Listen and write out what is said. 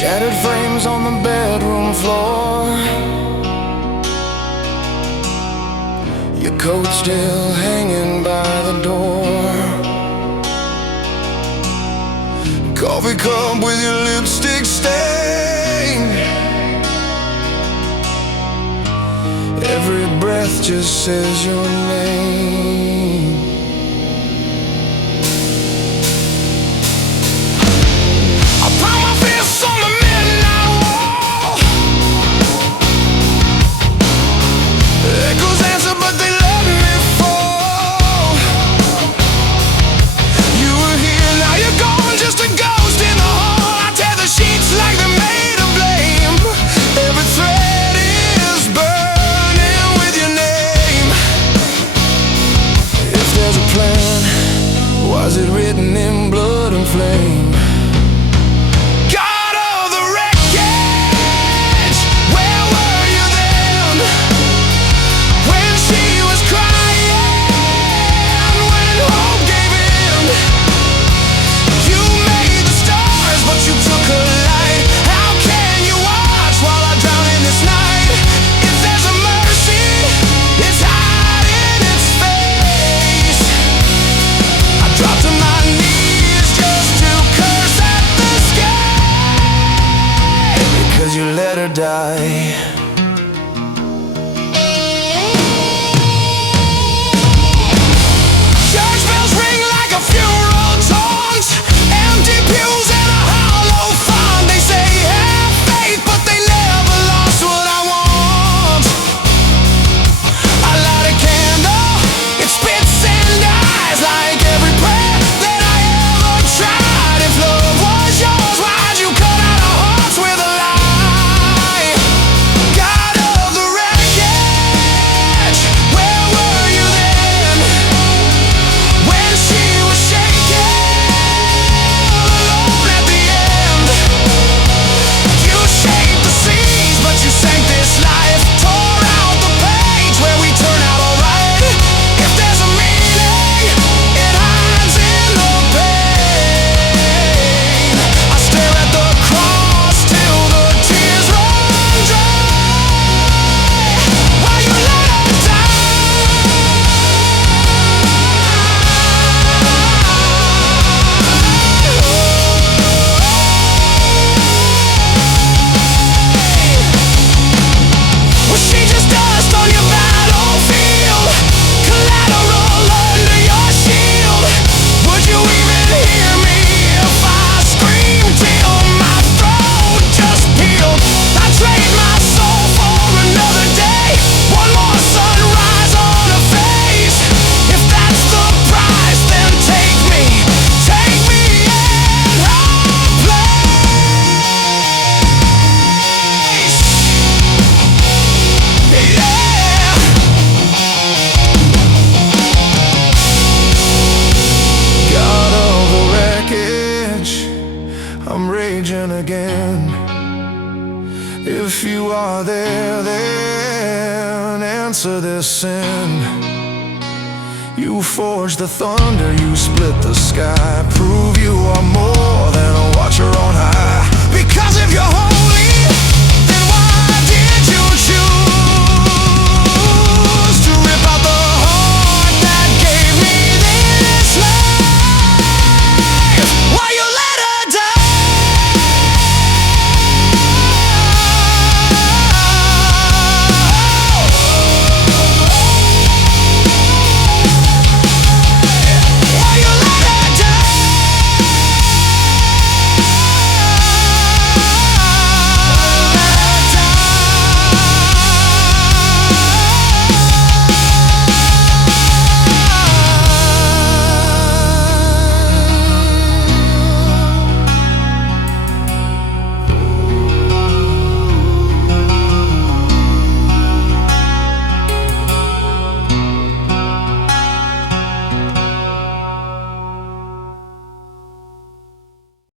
Shattered frames on the bedroom floor. Your coat still hanging by the door. Coffee cup with your lipstick stain. Every breath just says your name. I pound my fists on the midnight wall. Echoes answer but they let me fall. You were here, now you're gone, just a ghost in the hall. I tear the sheets like they're made of blame. Every thread is burning with your name. If there's a plan, was it written in blood and flame? God of the wreckage, where were you then? When she was crying, when hope gave in. You made the stars, but you took her light. How can you watch while I drown in this night? If there's a mercy, it's hiding its face. I drop to my knees just to curse at the sky, because you let her die. Church bells ring like a funeral taunt. Empty pews and a hollow font. They say have faith, but they never lost what I want. I light a candle, it spits and dies like every prayer that I ever tried. If love was yours, why'd you cut out our hearts with a lie? God of the wreckage, where were you then? When she was shaking, alone at the end. You shaped the seas, but you sank this life. Tore out the page where we turn out alright. If there's a meaning, it hides in the pain. I stare at the cross till the tears run dry. While you let her Was she just dust on your battlefield? Collateral under your shield? Would you even hear me if I screamed till my throat just peeled? I trade my soul for another day, one more sunrise on a face. If that's the price, then take me in her place. Yeah. God of the wreckage, I'm raging again. If you are there, then answer this sin. You forged the thunder, you split the sky. Prove you are more